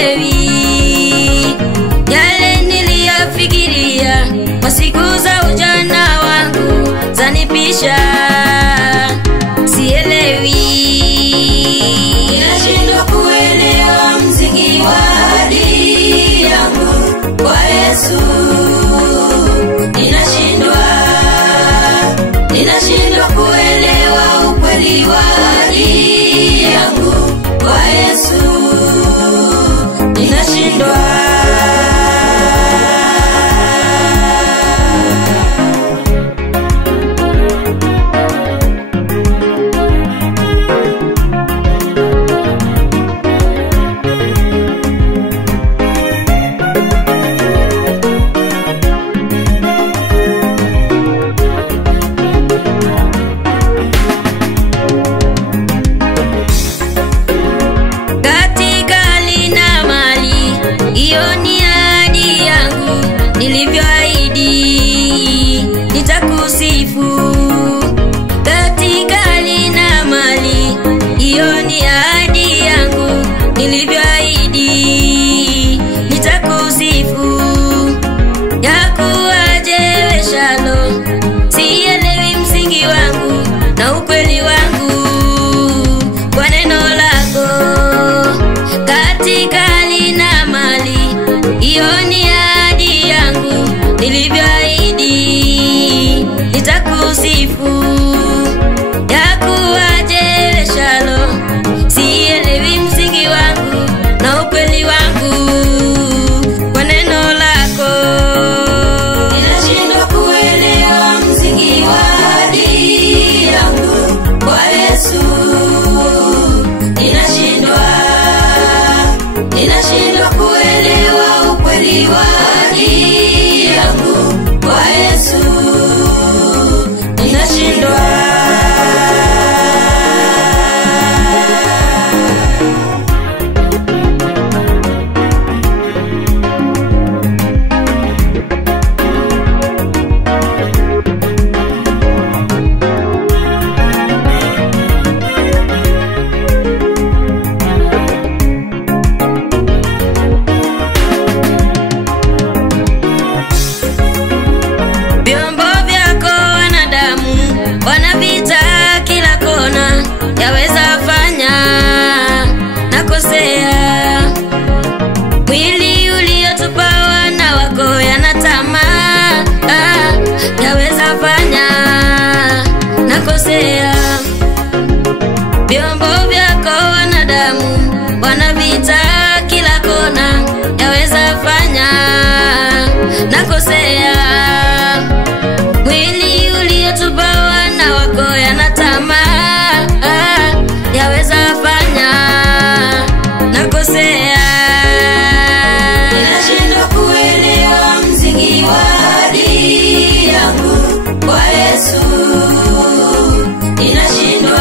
sielewi yale niliyafikiria masiku za ujana wangu zanipisha. Sielewi, ninashindwa kuelewa msingi wa ahadi yangu kwa Yesu. Ninashindwa kuelewa ukweli wa ahadi yangu kwa Yesu. Ninashindwa. Iyo ni ahadi yangu, nilivyoahidi nitakusifu katika hali na mali. Iyo ni ahadi yangu, nilivyoahidi nitakusifu. Yakuwaje wewe Shalom, sielewi msingi wangu na ukweli wangu kwa neno lako katika hali na mali. Iyo ni ahadi yangu, nilivyoahidi nitakusifu. Yakuwaje wewe Shalom, sielewi msingi wangu na ukweli wangu kwa neno lako. Ninashindwa kuelewa msingi wa ahadi yangu kwa Yesu. Ninashindwa kuelewa ukweli wa ahadi yangu kwa Yesu. Ninashindwa. Vyombo vyako wanadamu wanavita kila kona, yaweza fanya nakosea. Mwili uliotupa wana wako yanatamaa, yaweza fanya nakosea. Vyombo vyako wanadamu wanavita kila kona, yaweza fanya nakosea. Mwili uliotupa wana wako yanatamaa, yaweza fanya nakosea. Ninashindwa kuelewa msingi wa ahadi yangu kwa Yesu. Ninashindwa.